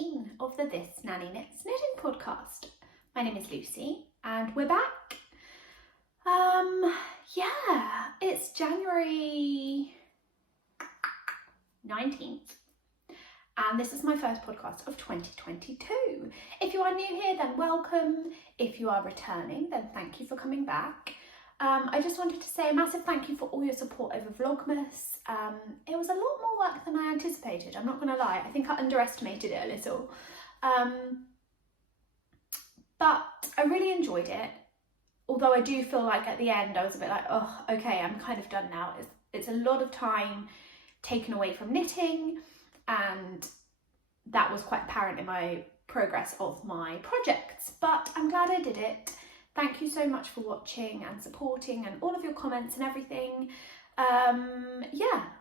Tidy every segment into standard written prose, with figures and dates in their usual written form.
13 of the This Nanny Knits knitting podcast. My name is Lucy and we're back. It's January 19th and this is my first podcast of 2022. If you are new here, then welcome. If you are returning, then thank you for coming back. I just wanted to say a massive thank you for all your support over Vlogmas. It was a lot more work than I anticipated, I'm not going to lie. I think I underestimated it a little. But I really enjoyed it. Although I do feel like at the end I was a bit like, oh, okay, I'm kind of done now. It's a lot of time taken away from knitting, and that was quite apparent in my progress of my projects. But I'm glad I did it. Thank you so much for watching and supporting and all of your comments and everything.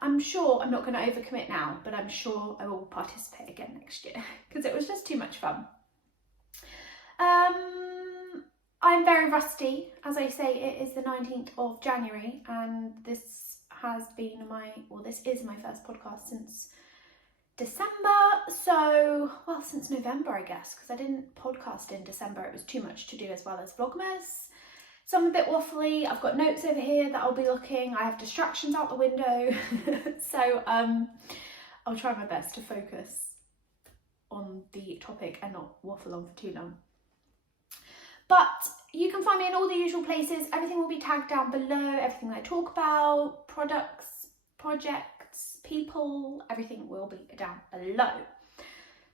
I'm sure I'm not going to overcommit now, but I'm sure I will participate again next year because it was just too much fun. I'm very rusty. As I say, it is the 19th of January and this is my first podcast since December, since November I guess, because I didn't podcast in December. It was too much to do as well as Vlogmas. So I'm a bit waffly. I've got notes over here that I'll be looking. I have distractions out the window. So I'll try my best to focus on the topic and not waffle on for too long. But you can find me in all the usual places. Everything will be tagged down below. Everything I talk about, products, projects, people, everything will be down below.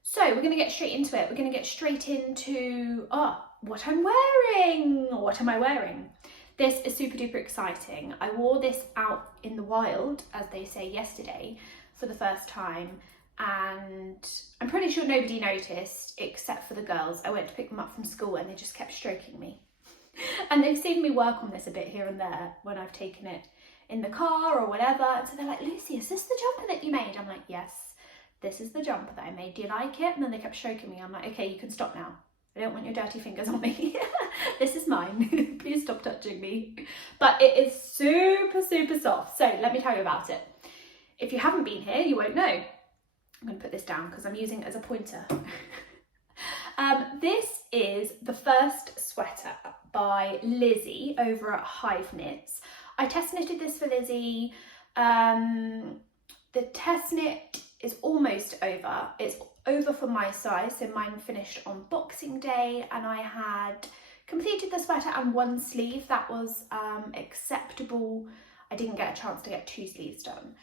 So we're going to get straight into it. We're going to get straight into what I'm wearing. What am I wearing? This is super duper exciting. I wore this out in the wild, as they say, yesterday for the first time, and I'm pretty sure nobody noticed except for the girls. I went to pick them up from school and they just kept stroking me. And they've seen me work on this a bit here and there when I've taken it in the car or whatever. And so they're like, Lucy, is this the jumper that you made? I'm like, yes, this is the jumper that I made. Do you like it? And then they kept stroking me. I'm like, okay, you can stop now. I don't want your dirty fingers on me. This is mine. Please stop touching me. But it is super, super soft. So let me tell you about it. If you haven't been here, you won't know. I'm going to put this down because I'm using it as a pointer. This is the first sweater by Lizzie over at Hive Knits. I test knitted this for Lizzie. The test knit is almost over. It's over for my size, so mine finished on Boxing Day and I had completed the sweater and one sleeve. That was acceptable. I didn't get a chance to get 2 sleeves done.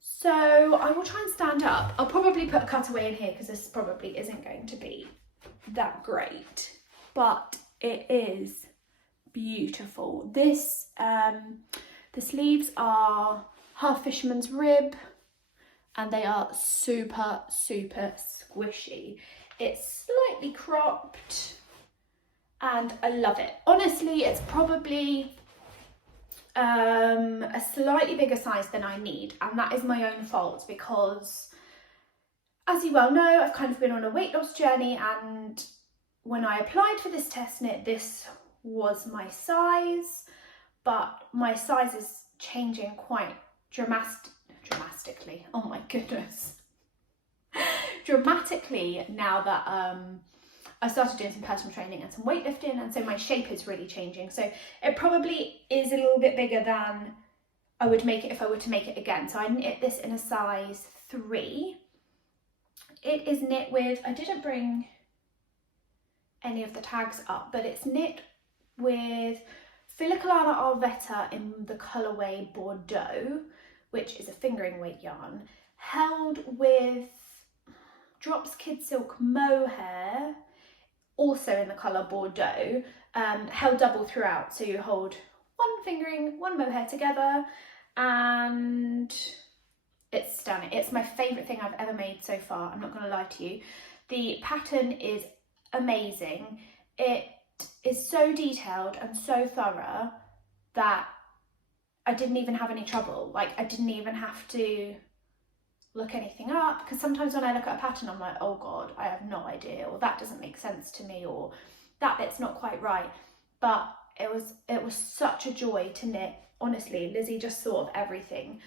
So I will try and stand up. I'll probably put a cutaway in here because this probably isn't going to be that great, but it is beautiful. This the sleeves are half fisherman's rib and they are super, super squishy. It's slightly cropped and I love it. Honestly, it's probably a slightly bigger size than I need, and that is my own fault because, as you well know, I've kind of been on a weight loss journey, and when I applied for this test knit, this was my size, but my size is changing quite dramatically. Oh my goodness. Dramatically now that I started doing some personal training and some weightlifting, and so my shape is really changing. So it probably is a little bit bigger than I would make it if I were to make it again. So I knit this in a size 3. It is knit with, I didn't bring any of the tags up, but it's knit with Filcolana Arwetta in the colourway Bordeaux, which is a fingering weight yarn, held with Drops Kid Silk mohair, also in the colour Bordeaux, held double throughout. So you hold one fingering, one mohair together, and it's stunning. It's my favourite thing I've ever made so far, I'm not going to lie to you. The pattern is amazing. It is so detailed and so thorough that I didn't even have any trouble. Like, I didn't even have to look anything up, because sometimes when I look at a pattern I'm like, oh god, I have no idea, or that doesn't make sense to me, or that bit's not quite right. But it was such a joy to knit. Honestly, Lizzie just thought of everything.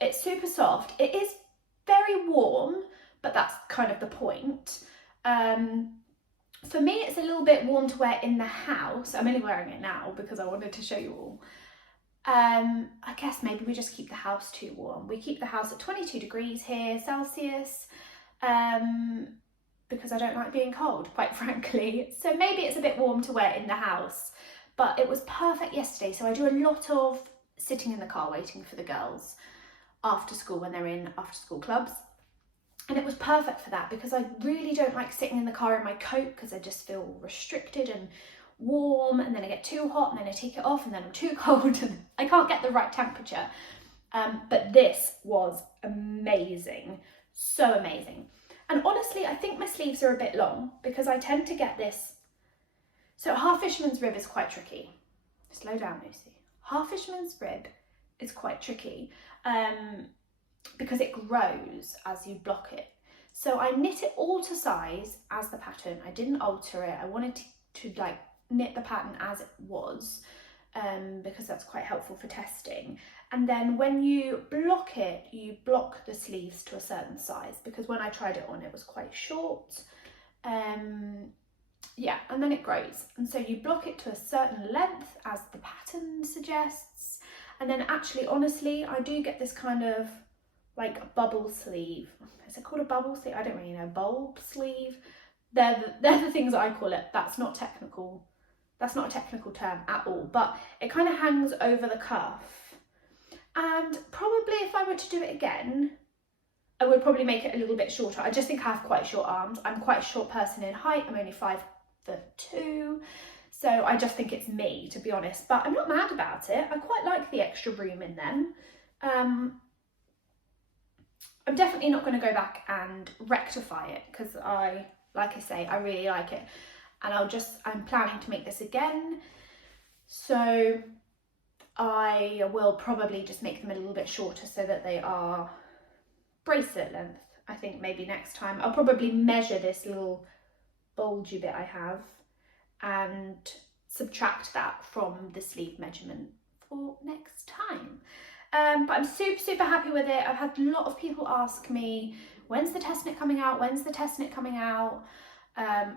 It's super soft. It is very warm, but that's kind of the point. For me, it's a little bit warm to wear in the house. I'm only wearing it now because I wanted to show you all. I guess maybe we just keep the house too warm. We keep the house at 22 degrees here, Celsius, because I don't like being cold, quite frankly. So maybe it's a bit warm to wear in the house, but it was perfect yesterday. So I do a lot of sitting in the car waiting for the girls after school when they're in after school clubs. And it was perfect for that because I really don't like sitting in the car in my coat because I just feel restricted and warm, and then I get too hot and then I take it off and then I'm too cold and I can't get the right temperature. But this was amazing, so amazing. And honestly, I think my sleeves are a bit long because I tend to get this. So half fisherman's rib is quite tricky. Slow down, Lucy. Half fisherman's rib is quite tricky. Because it grows as you block it. So I knit it all to size as the pattern. I didn't alter it. I wanted to like knit the pattern as it was, because that's quite helpful for testing. And then when you block it, you block the sleeves to a certain size, because when I tried it on, it was quite short. Yeah, and then it grows. And so you block it to a certain length as the pattern suggests. And then actually, honestly, I do get this kind of like a bubble sleeve. Is it called a bubble sleeve? I don't really know. Bulb sleeve. They're the things I call it. That's not technical. That's not a technical term at all. But it kind of hangs over the cuff. And probably if I were to do it again, I would probably make it a little bit shorter. I just think I have quite short arms. I'm quite a short person in height. I'm only 5'2". So I just think it's me, to be honest. But I'm not mad about it. I quite like the extra room in them. I'm definitely not going to go back and rectify it because like I say, I really like it. And I'm planning to make this again. So I will probably just make them a little bit shorter so that they are bracelet length. I think maybe next time I'll probably measure this little bulgy bit I have and subtract that from the sleeve measurement for next time. But I'm super happy with it. I've had a lot of people ask me, when's the test knit coming out? When's the test knit coming out?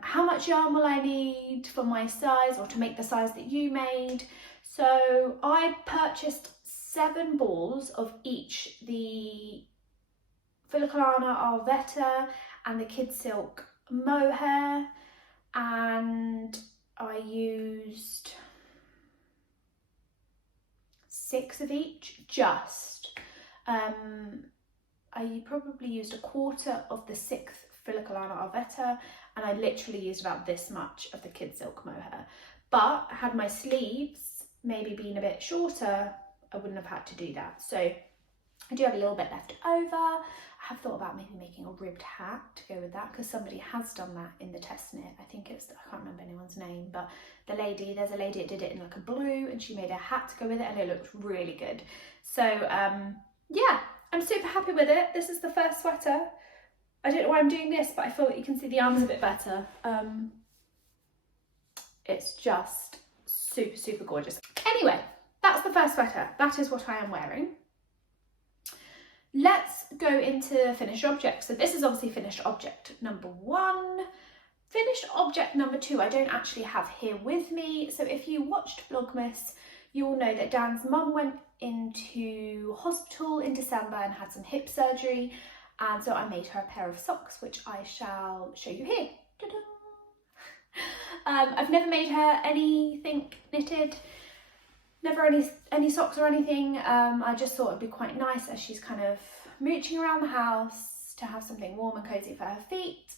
How much yarn will I need for my size or to make the size that you made? So I purchased 7 balls of each, the Filcolana Arwetta and the Kid Silk mohair, and I used 6 of each, just. I probably used a quarter of the 6th Filcolana Arwetta, and I literally used about this much of the Kid Silk mohair. But had my sleeves maybe been a bit shorter, I wouldn't have had to do that. So I do have a little bit left over. I have thought about maybe making a ribbed hat to go with that, because somebody has done that in the test knit. I think it's, I can't remember anyone's name, but there's a lady that did it in like a blue, and she made a hat to go with it, and it looked really good. So yeah, I'm super happy with it. This is the first sweater. I don't know why I'm doing this, but I feel like you can see the arms a bit better. It's just super gorgeous. Anyway, that's the first sweater. That is what I am wearing. Let's go into finished objects. So this is obviously finished object number 1. Finished object number 2 I don't actually have here with me. So if you watched Vlogmas, you all know that Dan's mum went into hospital in December and had some hip surgery. And so I made her a pair of socks, which I shall show you here. I've never made her anything knitted. Never any socks or anything. I just thought it'd be quite nice as she's kind of mooching around the house to have something warm and cozy for her feet.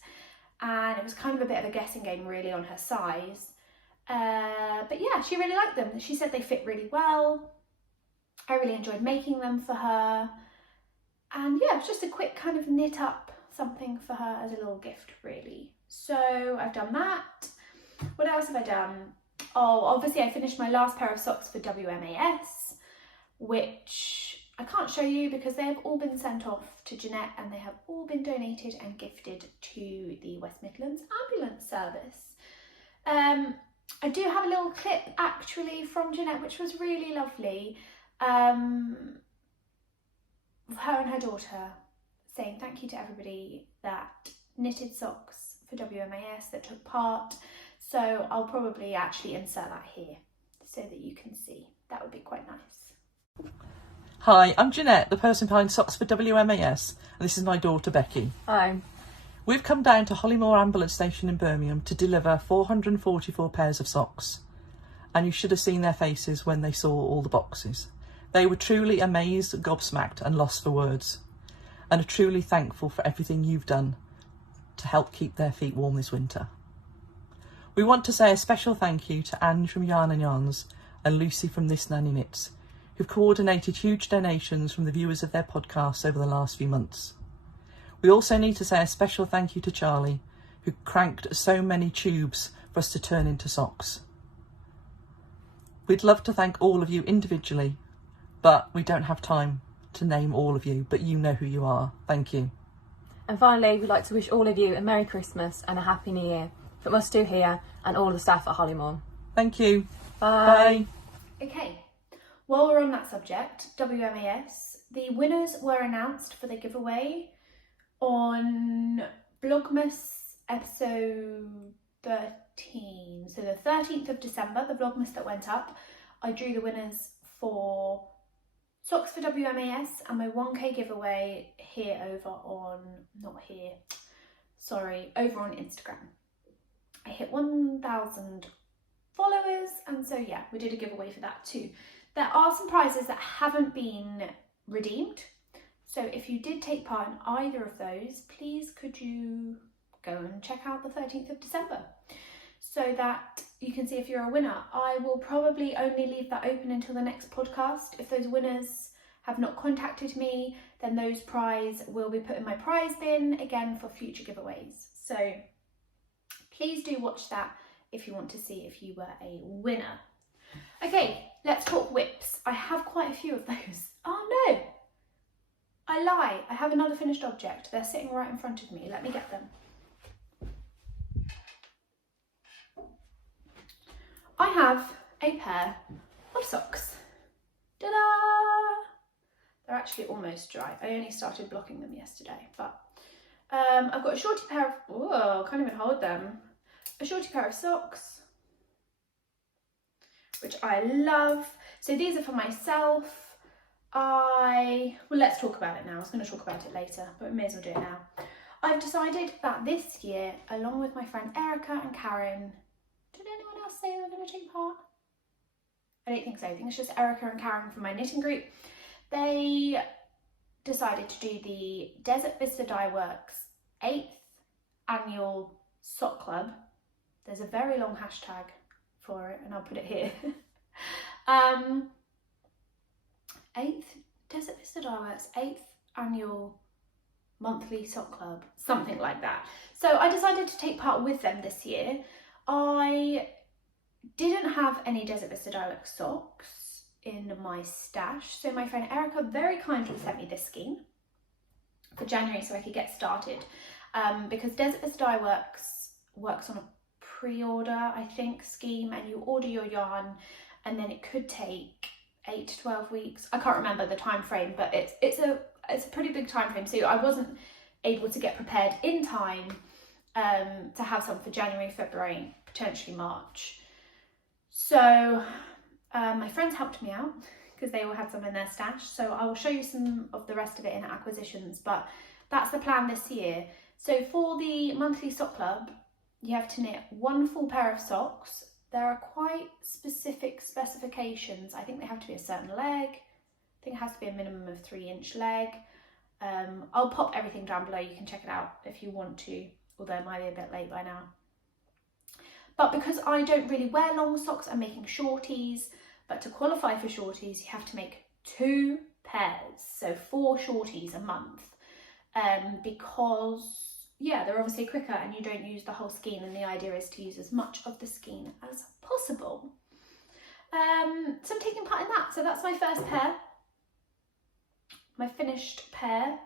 And it was kind of a bit of a guessing game really on her size. But yeah, she really liked them. She said they fit really well. I really enjoyed making them for her. And yeah, it's just a quick kind of knit up something for her as a little gift really. So I've done that. What else have I done? Oh, obviously I finished my last pair of socks for WMAS, which I can't show you because they have all been sent off to Jeanette and they have all been donated and gifted to the West Midlands Ambulance Service. I do have a little clip actually from Jeanette, which was really lovely, of her and her daughter saying thank you to everybody that knitted socks for WMAS that took part. So I'll probably actually insert that here so that you can see. That would be quite nice. Hi, I'm Jeanette, the person behind Socks for WMAS, and this is my daughter Becky. Hi. We've come down to Hollymore Ambulance Station in Birmingham to deliver 444 pairs of socks, and you should have seen their faces when they saw all the boxes. They were truly amazed, gobsmacked and lost for words, and are truly thankful for everything you've done to help keep their feet warm this winter. We want to say a special thank you to Anne from Yarn and Yarns and Lucy from This Nanny Knits, who've coordinated huge donations from the viewers of their podcasts over the last few months. We also need to say a special thank you to Charlie, who cranked so many tubes for us to turn into socks. We'd love to thank all of you individually, but we don't have time to name all of you, but you know who you are. Thank you. And finally, we'd like to wish all of you a Merry Christmas and a Happy New Year from us two here and all the staff at Hollymore. Thank you. Bye. Bye. Okay, while we're on that subject, WMAS, the winners were announced for the giveaway on Vlogmas episode 13. So the 13th of December, the Vlogmas that went up, I drew the winners for Socks for WMAS and my 1K giveaway over on Instagram. I hit 1,000 followers, and so yeah, we did a giveaway for that too. There are some prizes that haven't been redeemed, so if you did take part in either of those, please could you go and check out the 13th of December so that you can see if you're a winner. I will probably only leave that open until the next podcast. If those winners have not contacted me, then those prize will be put in my prize bin again for future giveaways. So please do watch that if you want to see if you were a winner. Okay, let's talk whips. I have quite a few of those. Oh no, I lie. I have another finished object. They're sitting right in front of me. Let me get them. I have a pair of socks. Ta-da! They're actually almost dry. I only started blocking them yesterday, but I've got a shorty pair of, oh, I can't even hold them. A shorty pair of socks, which I love. So these are for myself. Well, let's talk about it now. I was going to talk about it later, but we may as well do it now. I've decided that this year, along with my friend Erica and Karen, did anyone else say they were going to take part? I don't think so. I think it's just Erica and Karen from my knitting group. They decided to do the Desert Vista Dye Works 8th annual sock club. There's a very long hashtag for it, and I'll put it here. 8th Desert Vista Dye Works 8th annual monthly sock club, something like that. So I decided to take part with them this year. I didn't have any Desert Vista Dye Works socks in my stash, so my friend Erica very kindly sent me this scheme for January so I could get started, because Desert Vista Dye Works works on a pre-order, I think, scheme, and you order your yarn and then it could take 8 to 12 weeks. I can't remember the time frame, but it's a pretty big time frame, so I wasn't able to get prepared in time to have some for January, February, potentially March. So my friends helped me out because they all had some in their stash, so I will show you some of the rest of it in acquisitions, but that's the plan this year. So for the monthly sock club, you have to knit one full pair of socks. There are quite specific specifications. I think they have to be a certain leg. I think it has to be a minimum of 3-inch leg. I'll pop everything down below. You can check it out if you want to, although it might be a bit late by now. But because I don't really wear long socks, I'm making shorties. But to qualify for shorties, you have to make 2 pairs, so 4 shorties a month, because yeah, they're obviously quicker and you don't use the whole skein, and the idea is to use as much of the skein as possible. So I'm taking part in that. So that's my first pair, my finished pair,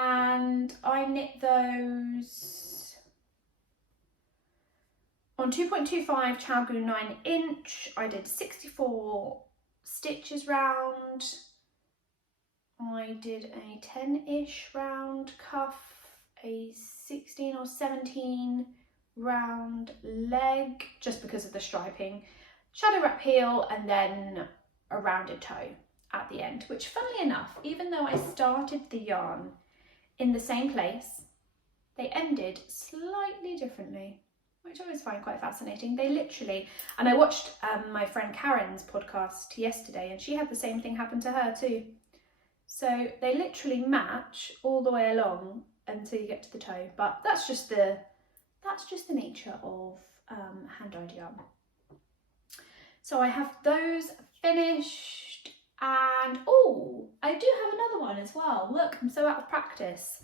and I knit those on 2.25 Chalgu 9-inch. I did 64 stitches round. I did a 10-ish round cuff, a 16 or 17 round leg just because of the striping, shadow wrap heel, and then a rounded toe at the end, which funnily enough, even though I started the yarn in the same place, they ended slightly differently, which I always find quite fascinating. They literally, and I watched my friend Karen's podcast yesterday, and she had the same thing happen to her too. So they literally match all the way along until you get to the toe, but that's just the nature of hand-dyed yarn. So I have those finished, and oh, I do have another one as well. Look, I'm so out of practice.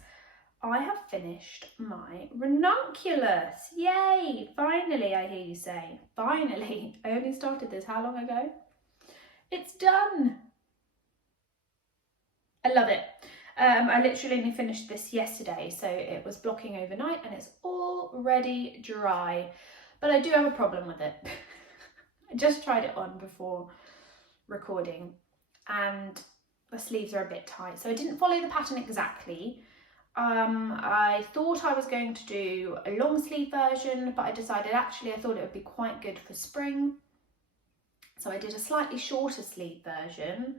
I have finished my ranunculus. Yay! Finally, I hear you say. Finally. I only started this how long ago? It's done. I love it. I literally only finished this yesterday, so it was blocking overnight and it's already dry. But I do have a problem with it. I just tried it on before recording and the sleeves are a bit tight, so I didn't follow the pattern exactly. I thought I was going to do a long sleeve version, but I decided actually I thought it would be quite good for spring. So I did a slightly shorter sleeve version,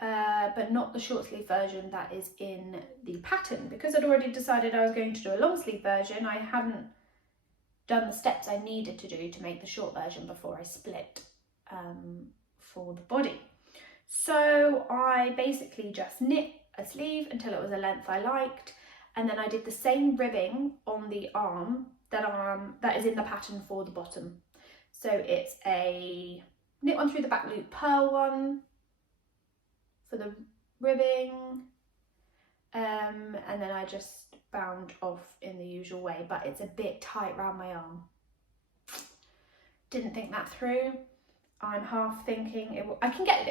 but not the short sleeve version that is in the pattern. Because I'd already decided I was going to do a long sleeve version, I hadn't done the steps I needed to do to make the short version before I split for the body. So I basically just knit a sleeve until it was a length I liked, and then I did the same ribbing on the arm that is in the pattern for the bottom. So it's a knit one through the back loop, purl one for the ribbing, and then I just bound off in the usual way, but it's a bit tight around my arm. Didn't think that through. I'm half thinking I can get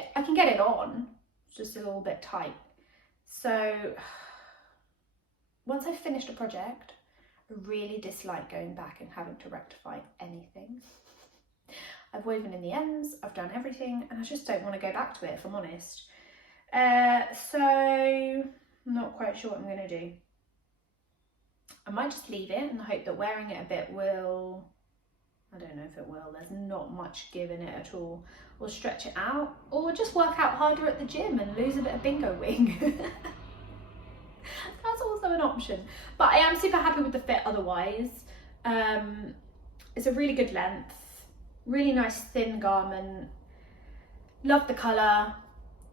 it on. It's just a little bit tight. So once I've finished a project, I really dislike going back and having to rectify anything. I've woven in the ends, I've done everything, and I just don't want to go back to it, if I'm honest. So I'm not quite sure what I'm going to do. I might just leave it and hope that wearing it a bit will, I don't know if it will, there's not much give in it at all, or stretch it out, or just work out harder at the gym and lose a bit of bingo wing. That's also an option, but I am super happy with the fit otherwise. It's a really good length, really nice thin garment, love the colour.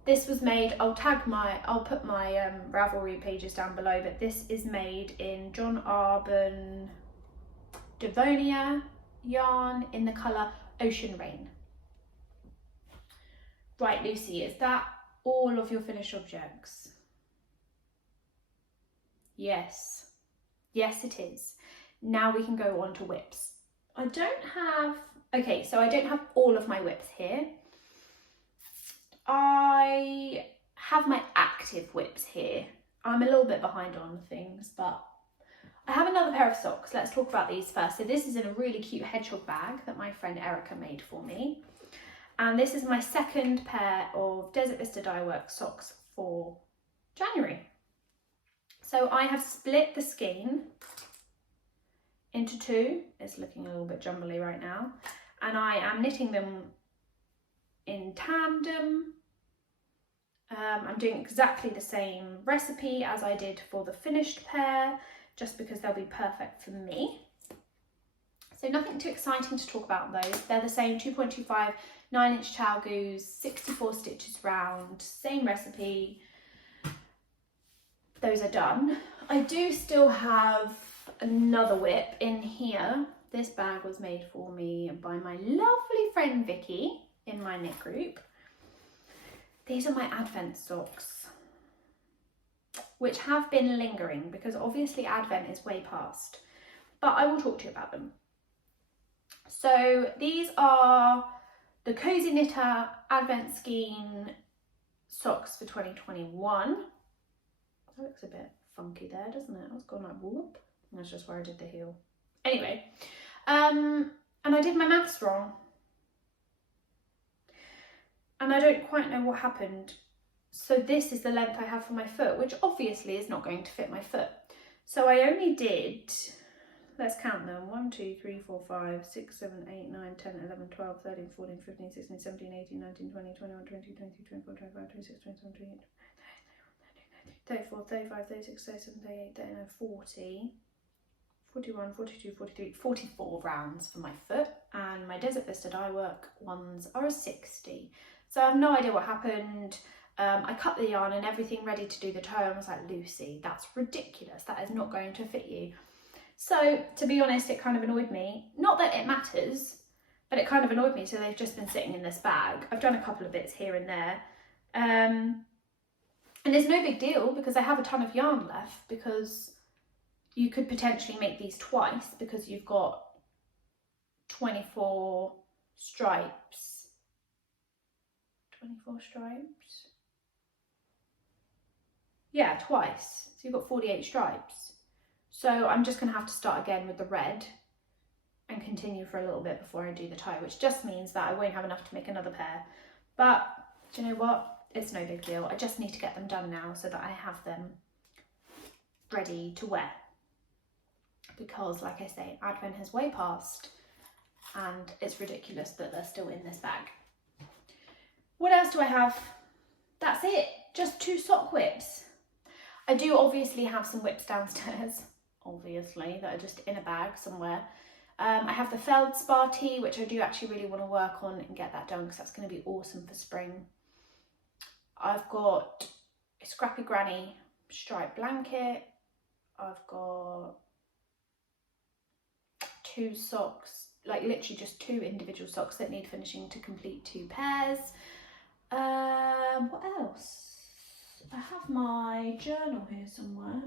This was made, I'll put my Ravelry pages down below, but this is made in John Arbon Textiles yarn in the colour Ocean Rain. Right, Lucy, is that all of your finished objects? Yes. Yes, it is. Now we can go on to whips. I don't have all of my whips here. I have my active whips here. I'm a little bit behind on things, but I have another pair of socks. Let's talk about these first. So this is in a really cute hedgehog bag that my friend Erica made for me. And this is my second pair of Desert Vista Dye Works socks for January. So I have split the skein into two. It's looking a little bit jumbly right now. And I am knitting them in tandem. I'm doing exactly the same recipe as I did for the finished pair, just because they'll be perfect for me. So nothing too exciting to talk about those. They're the same 2.25 9-inch chalgoos, 64 stitches round, same recipe. Those are done. I do still have another whip in here. This bag was made for me by my lovely friend Vicky in my knit group. These are my Advent socks, which have been lingering because obviously Advent is way past, but I will talk to you about them. So these are the Cozy Knitter Advent Skein socks for 2021. That looks a bit funky there, doesn't it? It's gone like whoop. That's just where I did the heel. Anyway, and I did my maths wrong. And I don't quite know what happened. So this is the length I have for my foot, which obviously is not going to fit my foot. So I only did, let's count them, 1, 2, 3, 4, 5, 6, 7, 8, 9, 10, 11, 12, 13, 14, 15, 16, 17, 18, 19, 20, 21, 22, 23, 24, 25, 26, 27, 28, 34, 35, 36, 37, 38, 39, 40, 41, 42, 43, 44 rounds for my foot, and my Desert Vista dyework ones are a 60. So I have no idea what happened. I cut the yarn and everything ready to do the toe and was like, Lucy, that's ridiculous. That is not going to fit you. So to be honest, it kind of annoyed me. Not that it matters, but it kind of annoyed me. So they've just been sitting in this bag. I've done a couple of bits here and there. And it's no big deal because I have a ton of yarn left, because you could potentially make these twice because you've got 24 stripes. 24 stripes? Yeah, twice. So you've got 48 stripes. So I'm just going to have to start again with the red and continue for a little bit before I do the tie, which just means that I won't have enough to make another pair. But do you know what? It's no big deal. I just need to get them done now so that I have them ready to wear. Because like I say, Advent has way passed and it's ridiculous that they're still in this bag. What else do I have? That's it, just 2 sock whips. I do obviously have some whips downstairs, obviously, that are just in a bag somewhere. I have the feldspar tee, which I do actually really want to work on and get that done because that's going to be awesome for spring. I've got a Scrappy Granny striped blanket. I've got 2 socks, like literally just 2 individual socks that need finishing to complete 2 pairs. What else? I have my journal here somewhere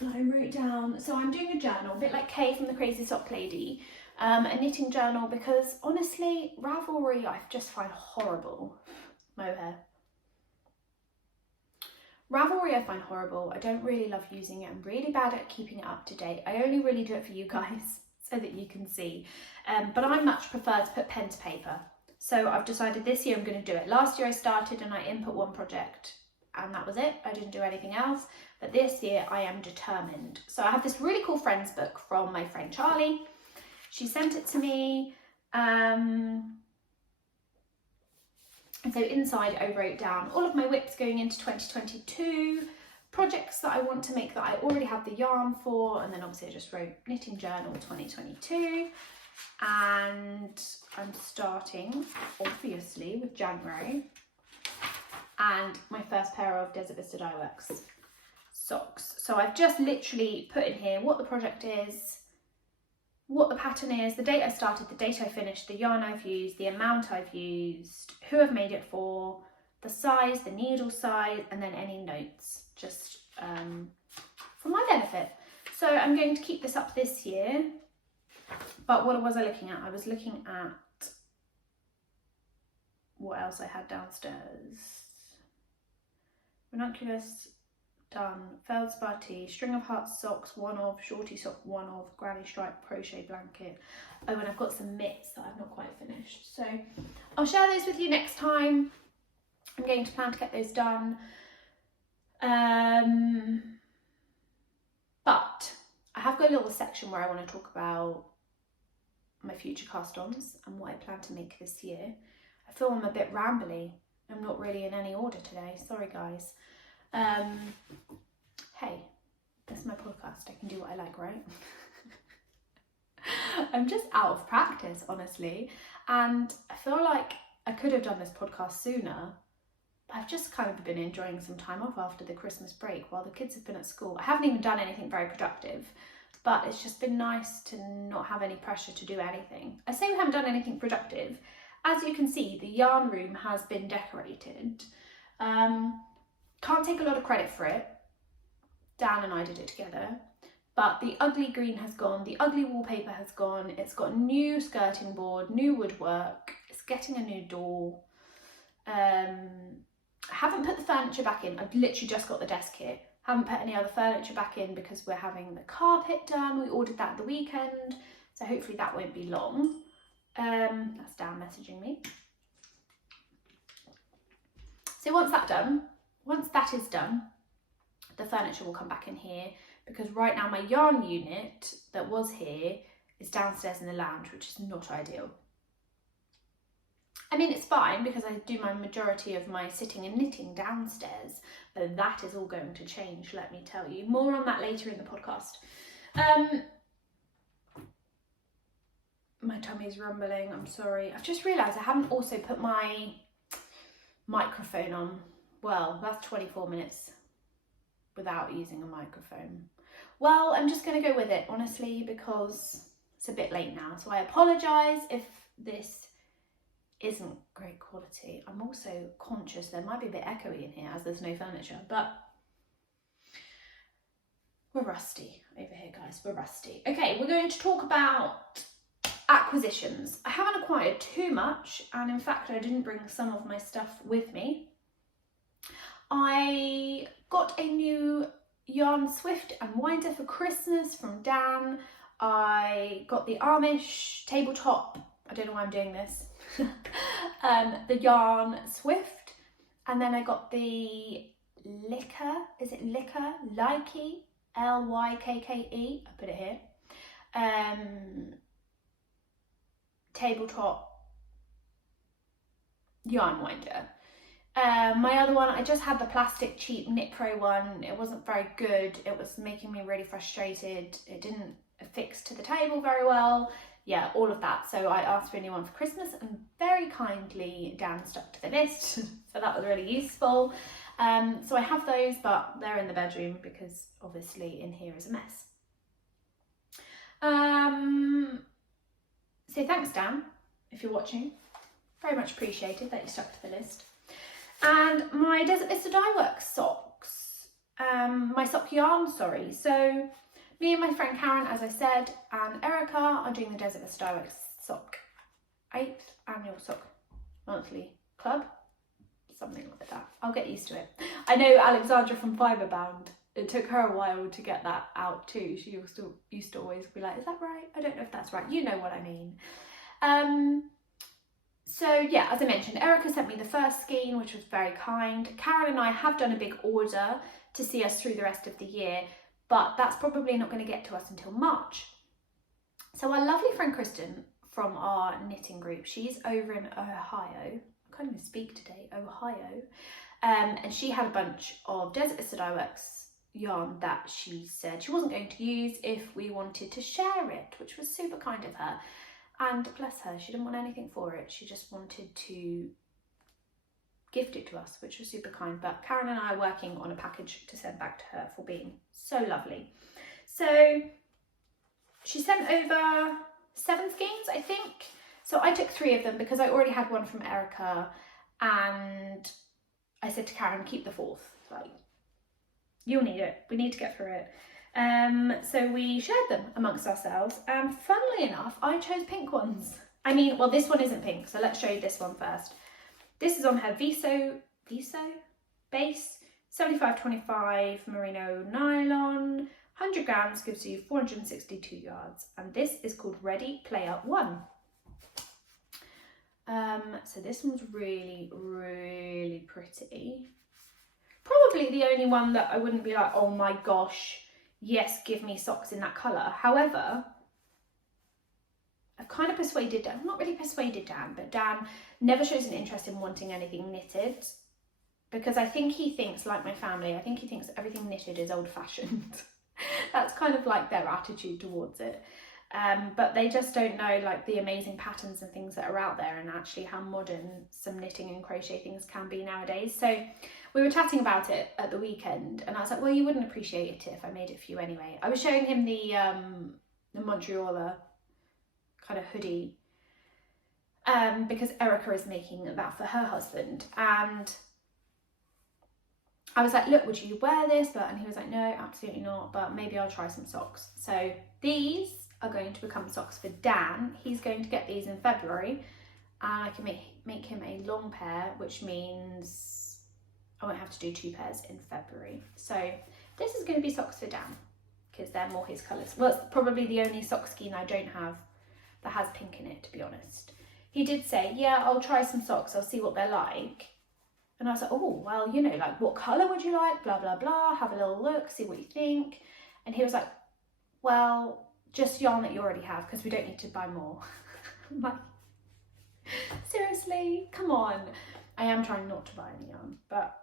that I wrote down. So I'm doing a journal, a bit like Kay from the Crazy Sock Lady, a knitting journal, because honestly, Ravelry I just find horrible. Mohair. Ravelry I find horrible. I don't really love using it. I'm really bad at keeping it up to date. I only really do it for you guys so that you can see. But I much prefer to put pen to paper. So I've decided this year I'm going to do it. Last year I started and I input 1 project and that was it. I didn't do anything else. But this year I am determined. So I have this really cool friends book from my friend Charlie. She sent it to me. And so inside I wrote down all of my whips going into 2022, projects that I want to make that I already have the yarn for, and then obviously I just wrote Knitting Journal 2022. And I'm starting obviously with January and my first pair of Desert Vista Dyeworks socks. So I've just literally put in here what the project is, what the pattern is, the date I started, the date I finished, the yarn I've used, the amount I've used, who I've made it for, the size, the needle size, and then any notes, just for my benefit. So I'm going to keep this up this year. But what was I looking at? I was looking at what else I had downstairs. Ranunculus done, feldspar tee, string of hearts socks, 1 of, shorty sock 1 of, granny stripe crochet blanket. Oh, and I've got some mitts that I've not quite finished. So I'll share those with you next time. I'm going to plan to get those done. But I have got a little section where I want to talk about my future cast-ons and what I plan to make this year. I feel I'm a bit rambly. I'm not really in any order today. Sorry, guys. Hey, this is my podcast. I can do what I like, right? I'm just out of practice, honestly. And I feel like I could have done this podcast sooner. But I've just kind of been enjoying some time off after the Christmas break while the kids have been at school. I haven't even done anything very productive. But it's just been nice to not have any pressure to do anything. I say we haven't done anything productive. As you can see, the yarn room has been decorated. Can't take a lot of credit for it. Dan and I did it together. But the ugly green has gone, the ugly wallpaper has gone. It's got a new skirting board, new woodwork. It's getting a new door. I haven't put the furniture back in. I've literally just got the desk here. Haven't put any other furniture back in because we're having the carpet done. We ordered that the weekend, so hopefully that won't be long. That's Dan messaging me. So once that is done, the furniture will come back in here, because right now my yarn unit that was here is downstairs in the lounge, which is not ideal. I mean, it's fine because I do my majority of my sitting and knitting downstairs, but that is all going to change, let me tell you. More on that later in the podcast. My tummy's rumbling, I'm sorry. I've just realised I haven't also put my microphone on. Well, that's 24 minutes without using a microphone. Well, I'm just going to go with it, honestly, because it's a bit late now. So I apologise if this isn't great quality. I'm also conscious there might be a bit echoey in here as there's no furniture, but we're rusty over here, guys. We're rusty. Okay, we're going to talk about acquisitions. I haven't acquired too much, and in fact I didn't bring some of my stuff with me. I got a new yarn swift and winder for Christmas from Dan. I got the Amish tabletop, I don't know why I'm doing this, the yarn swift, and then I got the Lykke, is it Lykke? Lykke, L-Y-K-K-E, I put it here, tabletop yarn winder. My other one, I just had the plastic cheap Knit Pro one. It wasn't very good. It was making me really frustrated. It didn't affix to the table very well. Yeah, all of that. So I asked for a new one for Christmas, and very kindly Dan stuck to the list. So that was really useful. So I have those, but they're in the bedroom because obviously in here is a mess. So thanks, Dan, if you're watching. Very much appreciated that you stuck to the list. And my Desert Vista Dye Works socks, my sock yarn, sorry. So me and my friend Karen, as I said, and Erica are doing the Desert Vista Dye Works sock 8th annual sock monthly club, something like that. I'll get used to it. I know Alexandra from Fiberbound, it took her a while to get that out too. She used to always be like, is that right? I don't know if that's right. You know what I mean. So yeah, as I mentioned, Erica sent me the first skein, which was very kind. Karen and I have done a big order to see us through the rest of the year, but that's probably not going to get to us until March. So our lovely friend Kristen from our knitting group, she's over in Ohio. I can't even speak today, Ohio. And she had a bunch of Desert Vista Dye Works yarn that she said she wasn't going to use if we wanted to share it, which was super kind of her. And bless her, she didn't want anything for it. She just wanted to gift it to us, which was super kind. But Karen and I are working on a package to send back to her for being so lovely. So she sent over 7 skeins, I think. So I took 3 of them because I already had one from Erica, and I said to Karen, keep the 4th. Like, you'll need it. We need to get through it. So we shared them amongst ourselves, and funnily enough, I chose pink ones. I mean, well, this one isn't pink, so let's show you this one first. This is on her Viso base, 75/25 merino nylon, 100 grams gives you 462 yards, and this is called Ready Player 1. So this one's really, really pretty. Probably the only one that I wouldn't be like, oh my gosh, yes, give me socks in that colour. However, I've kind of persuaded Dan, not really persuaded Dan, but Dan never shows an interest in wanting anything knitted, because I think he thinks, like my family, I think he thinks everything knitted is old-fashioned. That's kind of like their attitude towards it. But they just don't know like the amazing patterns and things that are out there, and actually how modern some knitting and crochet things can be nowadays. So we were chatting about it at the weekend, and I was like, well, you wouldn't appreciate it if I made it for you anyway. I was showing him the Montrealer kind of hoodie, because Erica is making that for her husband, and I was like, look, would you wear this? And he was like, no, absolutely not, but maybe I'll try some socks. So these are going to become socks for Dan. He's going to get these in February, and I can make him a long pair, which means I won't have to do 2 pairs in February. So this is going to be socks for Dan, because they're more his colours. Well, it's probably the only sock skein I don't have that has pink in it, to be honest. He did say, yeah, I'll try some socks, I'll see what they're like. And I was like, oh, well, you know, like, what colour would you like? Blah, blah, blah. Have a little look, see what you think. And he was like, well, just yarn that you already have, because we don't need to buy more. I'm like, seriously? Come on. I am trying not to buy any yarn, but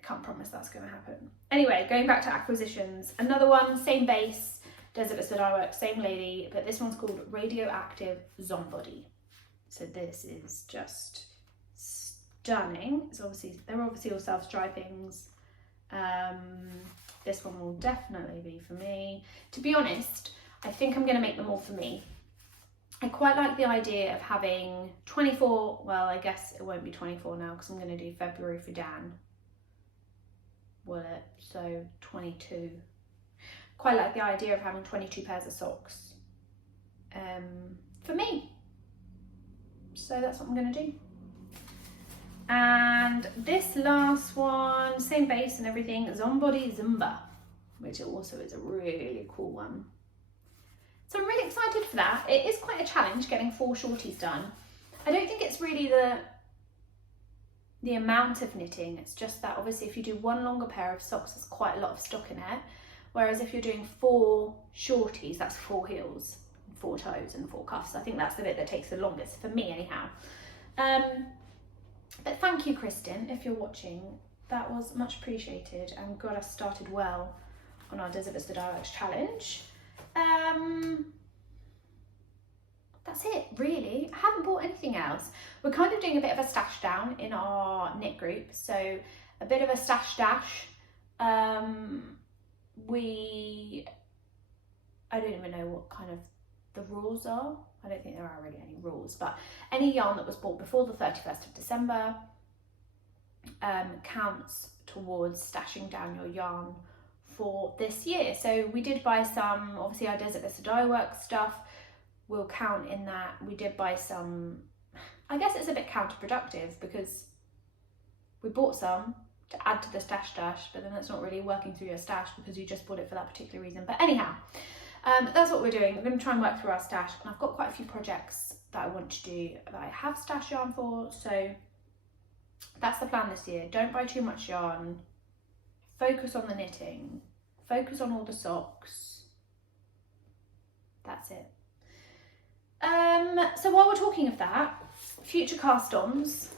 I can't promise that's going to happen. Anyway, going back to acquisitions. Another one, same base, Desert Vista Dye Works, same lady, but this one's called Radioactive Zombody. So this is just stunning. It's obviously, they're obviously all self-stripings. This one will definitely be for me. To be honest, I think I'm going to make them all for me. I quite like the idea of having 24, well, I guess it won't be 24 now because I'm going to do February for Dan. Will it? So 22. Quite like the idea of having 22 pairs of socks for me. So that's what I'm going to do. And this last one, same base and everything, Zombody Zumba, which also is a really cool one. So I'm really excited for that. It is quite a challenge getting 4 shorties done. I don't think it's really the amount of knitting, it's just that obviously if you do one longer pair of socks, there's quite a lot of stock in it. Whereas if you're doing 4 shorties, that's 4 heels, 4 toes and 4 cuffs. I think that's the bit that takes the longest, for me anyhow. But thank you, Kristen, if you're watching. That was much appreciated and got us started well on our Desert Vista Dye Works challenge. That's it, really. I haven't bought anything else. We're kind of doing a bit of a stash down in our knit group, so a bit of a stash dash. I don't even know what kind of the rules are. I don't think there are really any rules, but any yarn that was bought before the 31st of December counts towards stashing down your yarn for this year. So we did buy some, obviously our Desert Vista Dye Works stuff will count in that. We did buy some, I guess it's a bit counterproductive because we bought some to add to the stash dash, but then it's not really working through your stash because you just bought it for that particular reason. But anyhow, that's what we're doing. We're going to try and work through our stash, and I've got quite a few projects that I want to do that I have stash yarn for, so that's the plan this year. Don't buy too much yarn, focus on the knitting, focus on all the socks. That's it. So while we're talking of that, future cast-ons,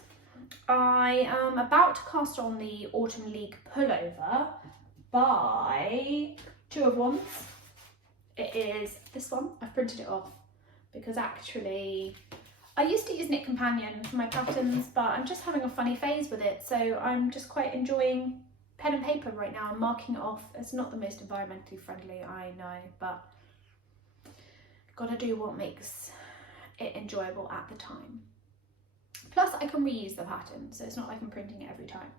I am about to cast on the Autumn League pullover by 2 of Wands. It is this one. I've printed it off because actually I used to use Knit Companion for my patterns, but I'm just having a funny phase with it, so I'm just quite enjoying pen and paper right now. I'm marking it off. It's not the most environmentally friendly, I know, but gotta do what makes it enjoyable at the time. Plus I can reuse the pattern, so it's not like I'm printing it every time.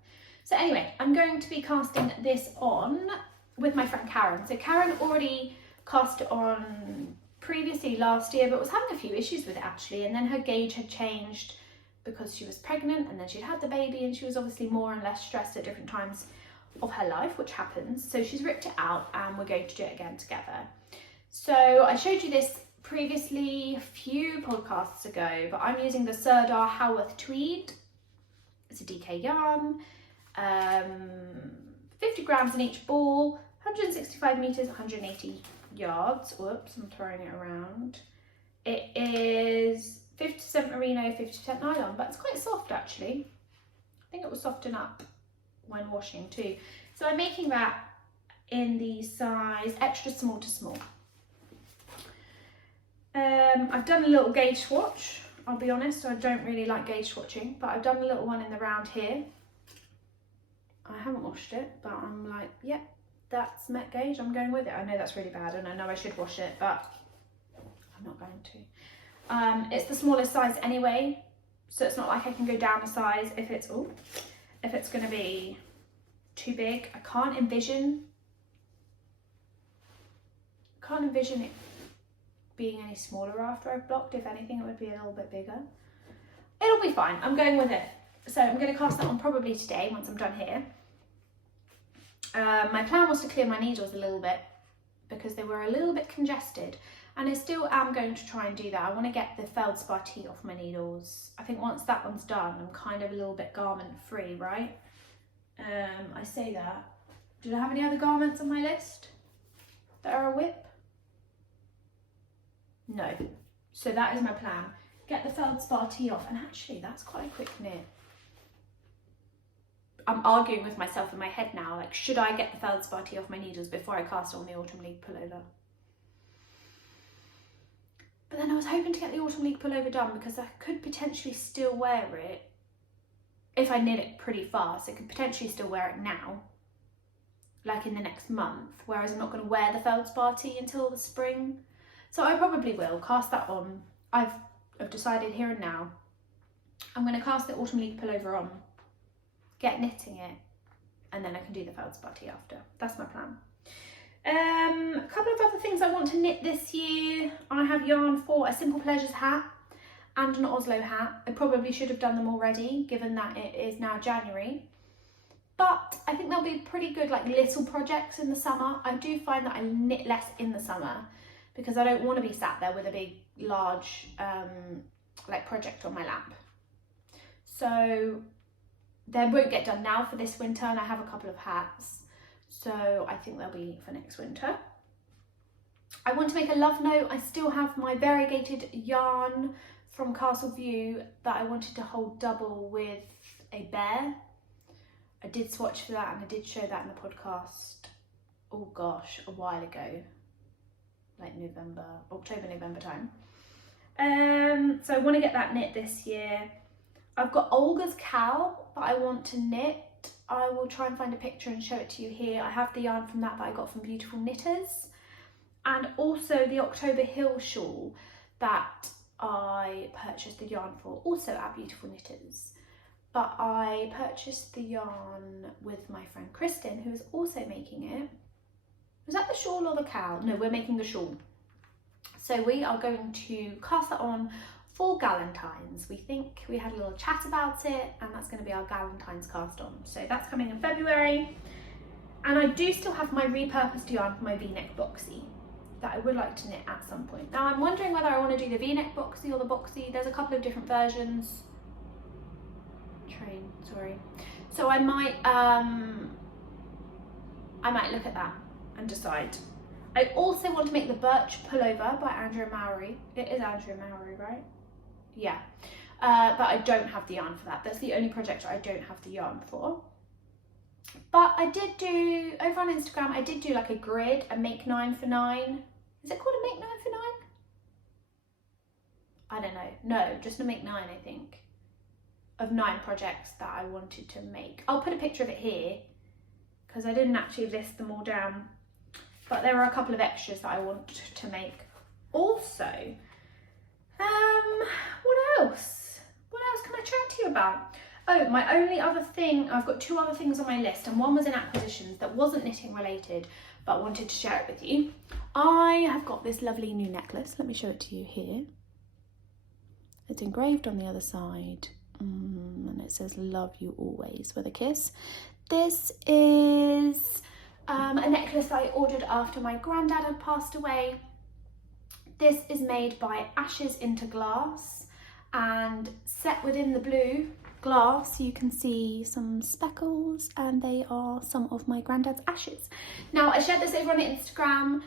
So anyway, I'm going to be casting this on with my friend Karen. So Karen already cast it on previously last year, but was having a few issues with it actually, and then her gauge had changed because she was pregnant and then she'd had the baby, and she was obviously more and less stressed at different times of her life, which happens. So she's ripped it out and we're going to do it again together. So I showed you this previously a few podcasts ago, but I'm using the Serdar Haworth Tweed. It's a DK yarn, 50 grams in each ball, 165 meters, 180 yards. Whoops, I'm throwing it around. It is 50% merino, 50% nylon, but it's quite soft actually. I think it will soften up when washing too. So I'm making that in the size extra small to small. I've done a little gauge swatch, I'll be honest. I don't really like gauge swatching, but I've done a little one in the round here. I haven't washed it, but I'm like, yep, that's met gauge, I'm going with it. I know that's really bad and I know I should wash it, but I'm not going to. It's the smallest size anyway, so it's not like I can go down a size if it's going to be too big. I can't envision it being any smaller after I've blocked. If anything, it would be a little bit bigger. It'll be fine, I'm going with it. So I'm going to cast that on probably today once I'm done here. My plan was to clear my needles a little bit because they were a little bit congested, And I still am going to try and do that. I want to get the feldspar tee off my needles. I think once that one's done, I'm kind of a little bit garment free, right? I say that. Did I have any other garments on my list that are a whip? No. So that is my plan. Get the feldspar tee off. And actually, that's quite a quick knit. I'm arguing with myself in my head now, like, should I get the feldspar tee off my needles before I cast on the Autumn League pullover? But then I was hoping to get the Autumn League pullover done because I could potentially still wear it if I knit it pretty fast. I could potentially still wear it now, like in the next month, whereas I'm not going to wear the feldspar tee until the spring. So I probably will cast that on. I've decided here and now, I'm going to cast the Autumn League pullover on, get knitting it, and then I can do the feldspar tee after. That's my plan. A couple of other things I want to knit this year. I have yarn for a Simple Pleasures hat and an Oslo hat. I probably should have done them already, given that it is now January. But I think they'll be pretty good, like, little projects in the summer. I do find that I knit less in the summer because I don't want to be sat there with a big, large, like, project on my lap. So they won't get done now for this winter, and I have a couple of hats. So I think they'll be for next winter. I want to make a love note. I still have my variegated yarn from Castle View that I wanted to hold double with a bear. I did swatch for that and I did show that in the podcast, oh gosh, a while ago, like October, November time. So I want to get that knit this year. I've got Olga's cowl that I want to knit. I will try and find a picture and show it to you here. I have the yarn from that I got from Beautiful Knitters, and also the October Hill shawl that I purchased the yarn for, also at Beautiful Knitters. But I purchased the yarn with my friend Kristen, who is also making it. Was that the shawl or the cowl? No, we're making the shawl. So we are going to cast that on for Galentine's. We think, we had a little chat about it, and that's going to be our Galentine's cast on. So that's coming in February. And I do still have my repurposed yarn for my V-neck boxy that I would like to knit at some point. Now I'm wondering whether I want to do the V-neck boxy or the boxy. There's a couple of different versions. So I might look at that and decide. I also want to make the birch pullover by Andrew Mowry. It is Andrew Mowry, right? Yeah, but I don't have the yarn for that. That's the only project I don't have the yarn for. But I did do, over on Instagram, I did do like a grid, a make 9 for 9. Is it called a make 9 for 9? I don't know. No, just a make 9, I think, of 9 projects that I wanted to make. I'll put a picture of it here because I didn't actually list them all down. But there are a couple of extras that I want to make also. What else? What else can I chat to you about? Oh, my only other thing, I've got 2 other things on my list, and one was in acquisitions that wasn't knitting related, but I wanted to share it with you. I have got this lovely new necklace. Let me show it to you here. It's engraved on the other side, and it says "Love you always" with a kiss. This is a necklace that I ordered after my granddad had passed away. This is made by Ashes into Glass, and set within the blue glass you can see some speckles, and they are some of my granddad's ashes. Now I shared this over on Instagram,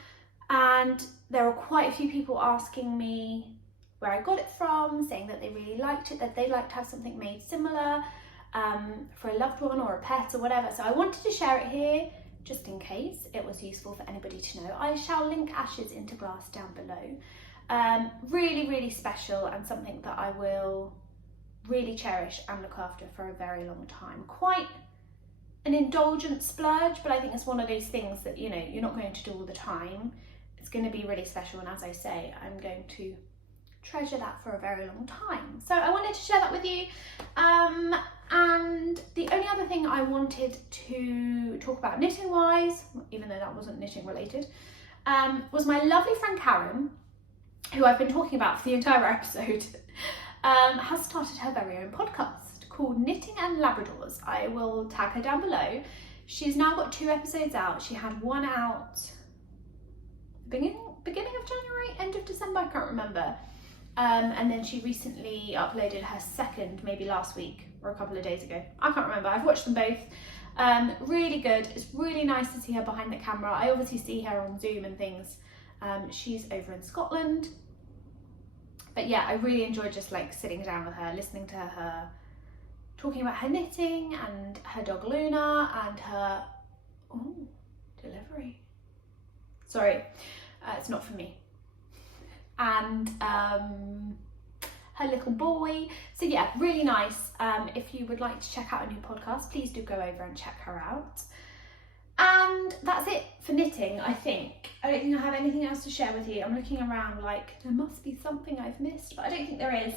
and there are quite a few people asking me where I got it from, saying that they really liked it, that they'd like to have something made similar for a loved one or a pet or whatever. So I wanted to share it here just in case it was useful for anybody to know. I shall link Ashes into Glass down below. Really, really special, and something that I will really cherish and look after for a very long time. Quite an indulgent splurge, but I think it's one of those things that, you know, you're not going to do all the time. It's going to be really special, and as I say, I'm going to treasure that for a very long time. So I wanted to share that with you. And the only other thing I wanted to talk about knitting wise, even though that wasn't knitting related, was my lovely friend Karen, who I've been talking about for the entire episode, has started her very own podcast called Knitting and Labradors. I will tag her down below. She's now got 2 episodes out. She had one out beginning of January, end of December, I can't remember. And then she recently uploaded her second, maybe last week or a couple of days ago. I can't remember. I've watched them both. Really good. It's really nice to see her behind the camera. I obviously see her on Zoom and things. She's over in Scotland. But yeah, I really enjoyed just like sitting down with her, listening to her, talking about her knitting and her dog Luna and her delivery. Sorry, it's not for me. And her little boy. So yeah, really nice. If you would like to check out a new podcast, please do go over and check her out. And that's it for knitting, I think. I don't think I have anything else to share with you. I'm looking around like there must be something I've missed, but I don't think there is.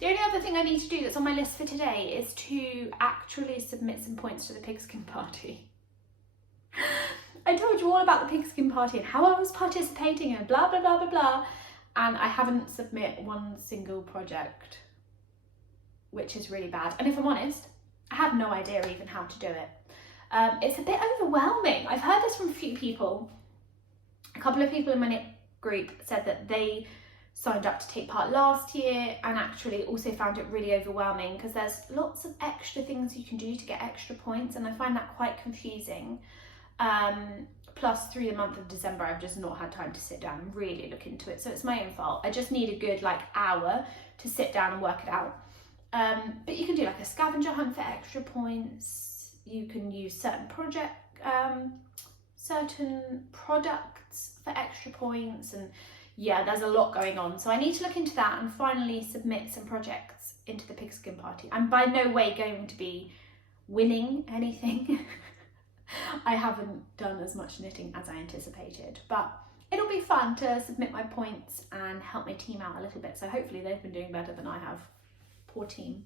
The only other thing I need to do that's on my list for today is to actually submit some points to the pigskin party. I told you all about the pigskin party and how I was participating and blah, blah, blah, blah, blah. And I haven't submit one single project, which is really bad. And if I'm honest, I have no idea even how to do it. It's a bit overwhelming. I've heard this from a few people. A couple of people in my knit group said that they signed up to take part last year and actually also found it really overwhelming because there's lots of extra things you can do to get extra points, and I find that quite confusing. Plus through the month of December I've just not had time to sit down and really look into it, so it's my own fault. I just need a good like hour to sit down and work it out. But you can do like a scavenger hunt for extra points. You can use certain products for extra points, and yeah, there's a lot going on. So I need to look into that and finally submit some projects into the pigskin party. I'm by no way going to be winning anything. I haven't done as much knitting as I anticipated, but it'll be fun to submit my points and help my team out a little bit. So hopefully they've been doing better than I have. Poor team.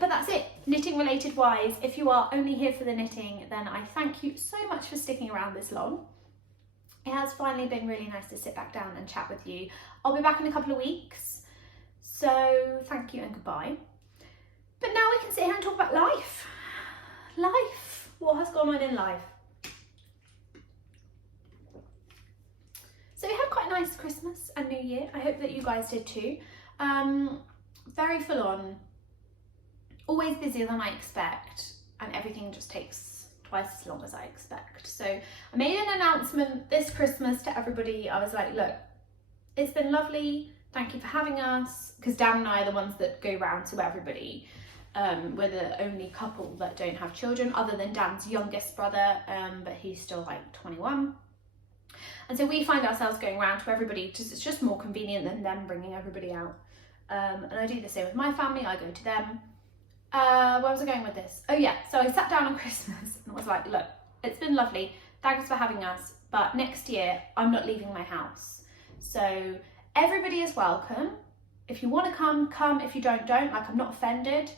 But that's it, knitting related wise. If you are only here for the knitting, then I thank you so much for sticking around this long. It has finally been really nice to sit back down and chat with you. I'll be back in a couple of weeks, so thank you and goodbye. But now we can sit here and talk about life. Life, what has gone on in life? So we had quite a nice Christmas and New Year. I hope that you guys did too. Very full on, always busier than I expect, and everything just takes twice as long as I expect. So I made an announcement this Christmas to everybody. I was like, look, it's been lovely, thank you for having us, because Dan and I are the ones that go round to everybody. We're the only couple that don't have children, other than Dan's youngest brother, but he's still like 21. And so we find ourselves going around to everybody because it's just more convenient than them bringing everybody out. And I do the same with my family, I go to them. Where was I going with this? Oh yeah, so I sat down on Christmas and was like, look, it's been lovely, thanks for having us, but next year I'm not leaving my house. So everybody is welcome. If you want to come, come. If you don't, don't. Like, I'm not offended,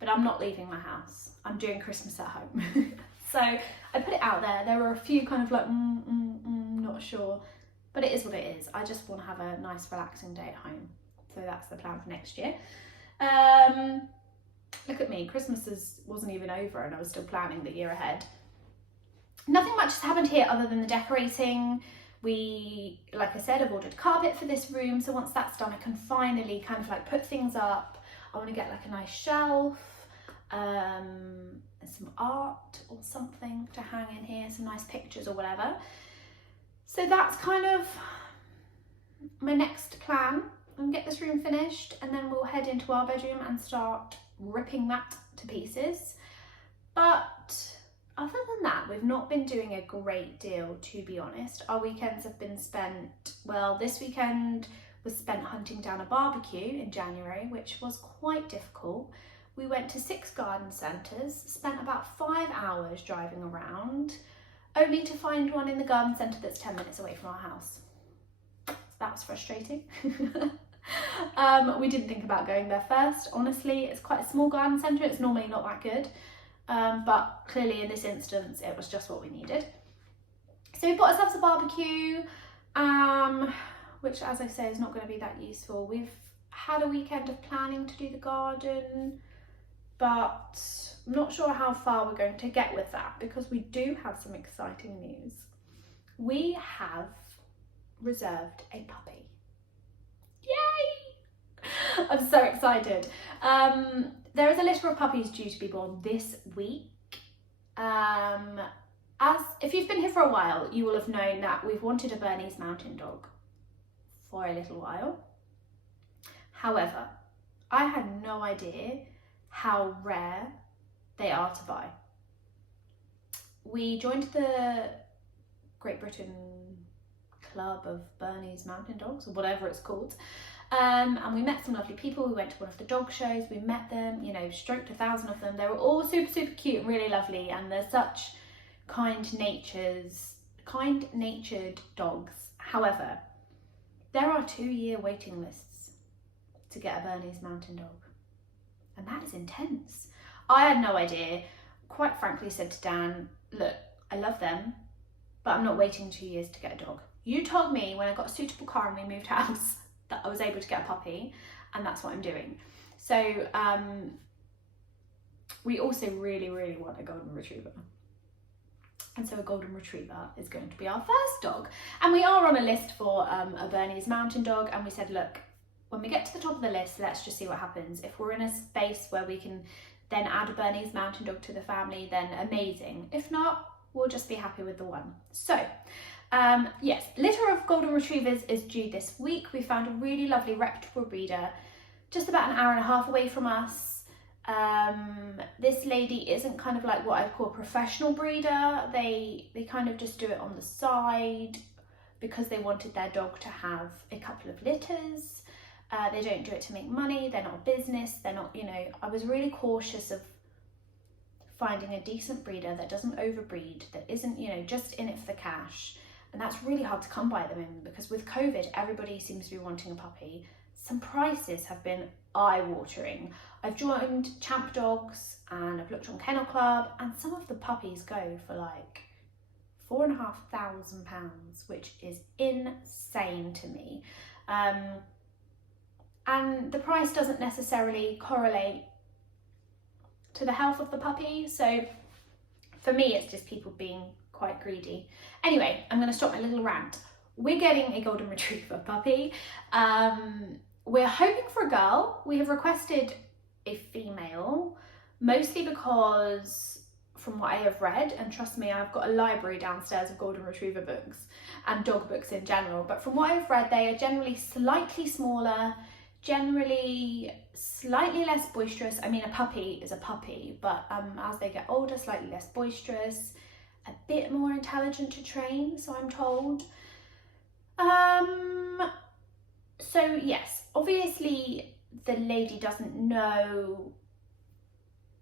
but I'm not leaving my house. I'm doing Christmas at home. So I put it out there. There were a few kind of like, not sure, but it is what it is. I just want to have a nice relaxing day at home. So that's the plan for next year. Look at me, Christmas wasn't even over and I was still planning the year ahead. Nothing much has happened here other than the decorating. We, like I said, I've ordered carpet for this room, so once that's done I can finally kind of like put things up. I want to get like a nice shelf, and some art or something to hang in here, some nice pictures or whatever. So that's kind of my next plan, and get this room finished, and then we'll head into our bedroom and start ripping that to pieces. But other than that, we've not been doing a great deal, to be honest. Our weekends have been spent, well, this weekend was spent hunting down a barbecue in January, which was quite difficult. We went to 6 garden centres, spent about 5 hours driving around, only to find one in the garden centre that's 10 minutes away from our house. So that was frustrating. We didn't think about going there first. Honestly, it's quite a small garden centre. It's normally not that good. But clearly in this instance, it was just what we needed. So we bought ourselves a barbecue, which, as I say, is not going to be that useful. We've had a weekend of planning to do the garden, but I'm not sure how far we're going to get with that because we do have some exciting news. we have reserved a puppy. Yay! I'm so excited. There is a litter of puppies due to be born this week. If you've been here for a while, you will have known that we've wanted a Bernese Mountain Dog for a little while. However, I had no idea how rare they are to buy. We joined the Great Britain Club of Bernese Mountain Dogs, or whatever it's called, and we met some lovely people. We went to one of the dog shows, we met them, you know, stroked 1,000 of them. They were all super, super cute and really lovely, and they're such kind-natured dogs. However, there are 2-year waiting lists to get a Bernese Mountain Dog, and that is intense. I had no idea. Quite frankly, said to Dan, look, I love them, but I'm not waiting 2 years to get a dog. You told me when I got a suitable car and we moved house that I was able to get a puppy, and that's what I'm doing. So we also really, really want a golden retriever. And so a golden retriever is going to be our first dog. And we are on a list for a Bernese Mountain Dog, and we said, look, when we get to the top of the list, let's just see what happens. If we're in a space where we can then add a Bernese Mountain Dog to the family, then amazing. If not, we'll just be happy with the one. So yes, litter of golden retrievers is due this week. We found a really lovely reputable breeder just about an hour and a half away from us. This lady isn't kind of like what I'd call a professional breeder. They kind of just do it on the side because they wanted their dog to have a couple of litters. They don't do it to make money. They're not a business. They're not, you know, I was really cautious of finding a decent breeder that doesn't overbreed, that isn't, you know, just in it for the cash. And that's really hard to come by at the moment because with COVID, everybody seems to be wanting a puppy. Some prices have been eye-watering. I've joined Champ Dogs and I've looked on Kennel Club, and some of the puppies go for like £4,500, which is insane to me. And the price doesn't necessarily correlate to the health of the puppy. So for me, it's just people being quite greedy. Anyway, I'm going to stop my little rant. We're getting a golden retriever puppy. We're hoping for a girl. We have requested a female, mostly because from what I have read, and trust me, I've got a library downstairs of golden retriever books and dog books in general, but from what I've read, they are generally slightly smaller, generally slightly less boisterous. I mean, a puppy is a puppy, but as they get older, slightly less boisterous, a bit more intelligent to train, so I'm told. So yes, obviously the lady doesn't know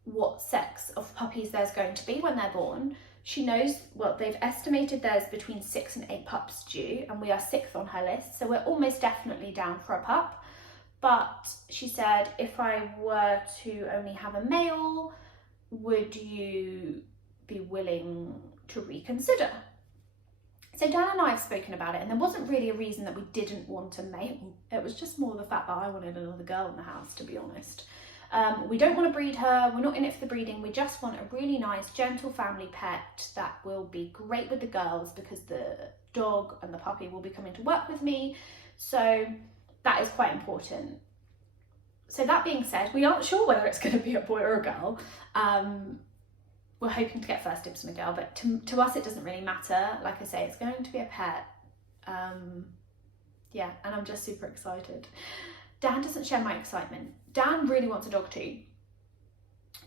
what sex of puppies there's going to be when they're born. She knows, well, they've estimated there's between 6 and 8 pups due, and we are 6th on her list, so we're almost definitely down for a pup. But she said, if I were to only have a male, would you be willing to reconsider? So Dan and I have spoken about it, and there wasn't really a reason that we didn't want a male. It was just more the fact that I wanted another girl in the house, to be honest. We don't want to breed her. We're not in it for the breeding. We just want a really nice, gentle family pet that will be great with the girls, because the dog and the puppy will be coming to work with me. So that is quite important. So that being said, we aren't sure whether it's going to be a boy or a girl. We're hoping to get first dibs on a girl, but to us it doesn't really matter. Like I say, it's going to be a pet. Yeah, and I'm just super excited. Dan doesn't share my excitement. Dan really wants a dog too,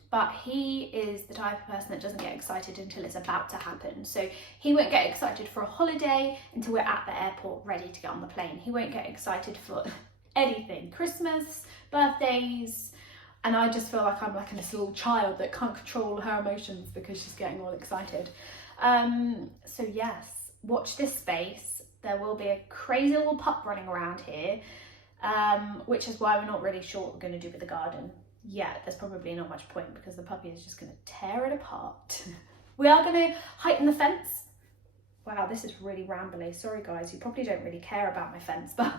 but he is the type of person that doesn't get excited until it's about to happen. So he won't get excited for a holiday until we're at the airport ready to get on the plane. He won't get excited for anything, Christmas, birthdays, and I just feel like I'm like a little child that can't control her emotions because she's getting all excited. So yes, watch this space. There will be a crazy little pup running around here, which is why we're not really sure what we're going to do with the garden. Yeah, there's probably not much point because the puppy is just going to tear it apart. We are going to heighten the fence. Wow, this is really rambly. Sorry guys, you probably don't really care about my fence, but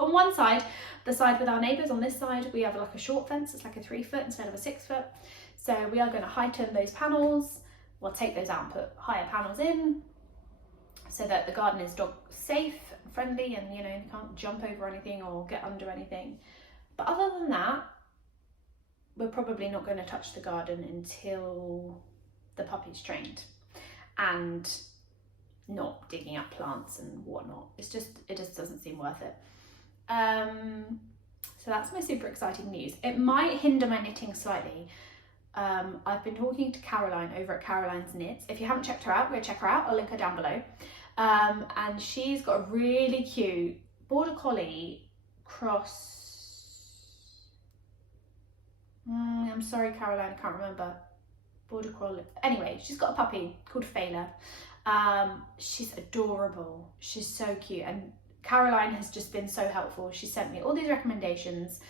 on one side, the side with our neighbours, on this side, we have like a short fence. It's like a 3 foot instead of a 6 foot. So we are going to heighten those panels. We'll take those out and put higher panels in. so that the garden is dog safe, friendly, and you know, they can't jump over anything or get under anything. But other than that, we're probably not going to touch the garden until the puppy's trained and not digging up plants and whatnot. It just doesn't seem worth it. So that's my super exciting news. It might hinder my knitting slightly. I've been talking to Caroline over at Caroline's Knits. If you haven't checked her out, go check her out. I'll link her down below. And she's got a really cute Border Collie cross. I'm sorry, Caroline, I can't remember. Border Collie. Anyway, she's got a puppy called Fela. She's adorable. She's so cute. And Caroline has just been so helpful. She sent me all these recommendations,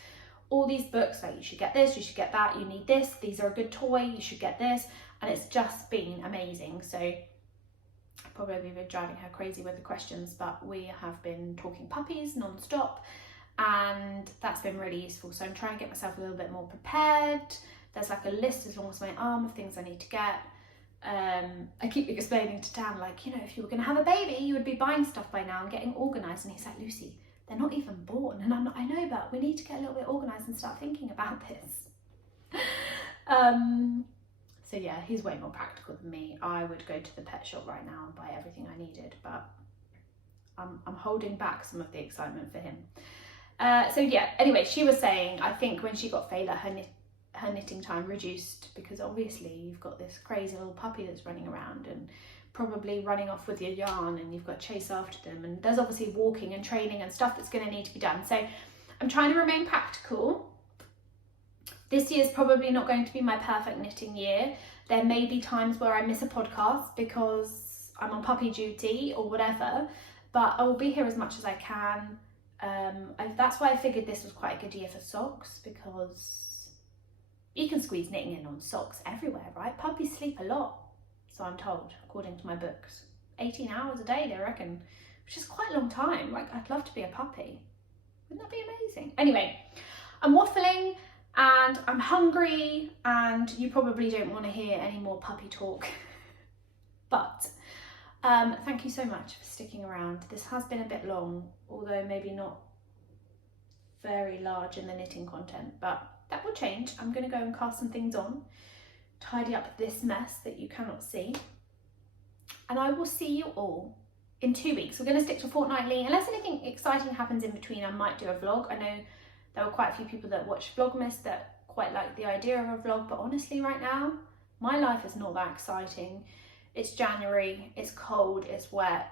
all these books, like you should get this, you should get that, you need this, these are a good toy, you should get this. And it's just been amazing. So I've probably been driving her crazy with the questions, but we have been talking puppies non-stop, and that's been really useful. So I'm trying to get myself a little bit more prepared. There's like a list as long as my arm of things I need to get. I keep explaining to Dan, like, you know, if you were going to have a baby, you would be buying stuff by now and getting organised. And he's like, Lucy, they're not even born. And I'm not, I know, but we need to get a little bit organised and start thinking about this. So yeah, he's way more practical than me. I would go to the pet shop right now and buy everything I needed, but I'm holding back some of the excitement for him. So yeah, anyway, she was saying, I think when she got Fela, her knitting time reduced, because obviously you've got this crazy little puppy that's running around and probably running off with your yarn, and you've got to chase after them, and there's obviously walking and training and stuff that's going to need to be done. So I'm trying to remain practical. This year's probably not going to be my perfect knitting year. There may be times where I miss a podcast because I'm on puppy duty or whatever, but I will be here as much as I can. That's why I figured this was quite a good year for socks, because you can squeeze knitting in on socks everywhere, right? Puppies sleep a lot, so I'm told, according to my books. 18 hours a day, they reckon, which is quite a long time. Like, I'd love to be a puppy. Wouldn't that be amazing? Anyway, I'm waffling and I'm hungry, and you probably don't want to hear any more puppy talk. But thank you so much for sticking around. This has been a bit long, although maybe not very large in the knitting content, but that will change. I'm going to go and cast some things on, tidy up this mess that you cannot see, and I will see you all in 2 weeks. We're going to stick to fortnightly. Unless anything exciting happens in between, I might do a vlog. I know there were quite a few people that watch Vlogmas that quite like the idea of a vlog, but honestly right now, my life is not that exciting. It's January, it's cold, it's wet,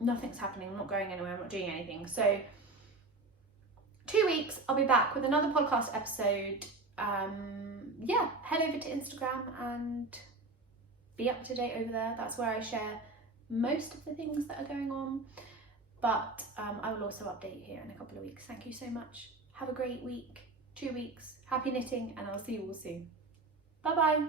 nothing's happening, I'm not going anywhere, I'm not doing anything. So 2 weeks, I'll be back with another podcast episode. Yeah, head over to Instagram and be up to date over there. That's where I share most of the things that are going on. But I will also update you here in a couple of weeks. Thank you so much. Have a great week, 2 weeks. Happy knitting, and I'll see you all soon. Bye bye.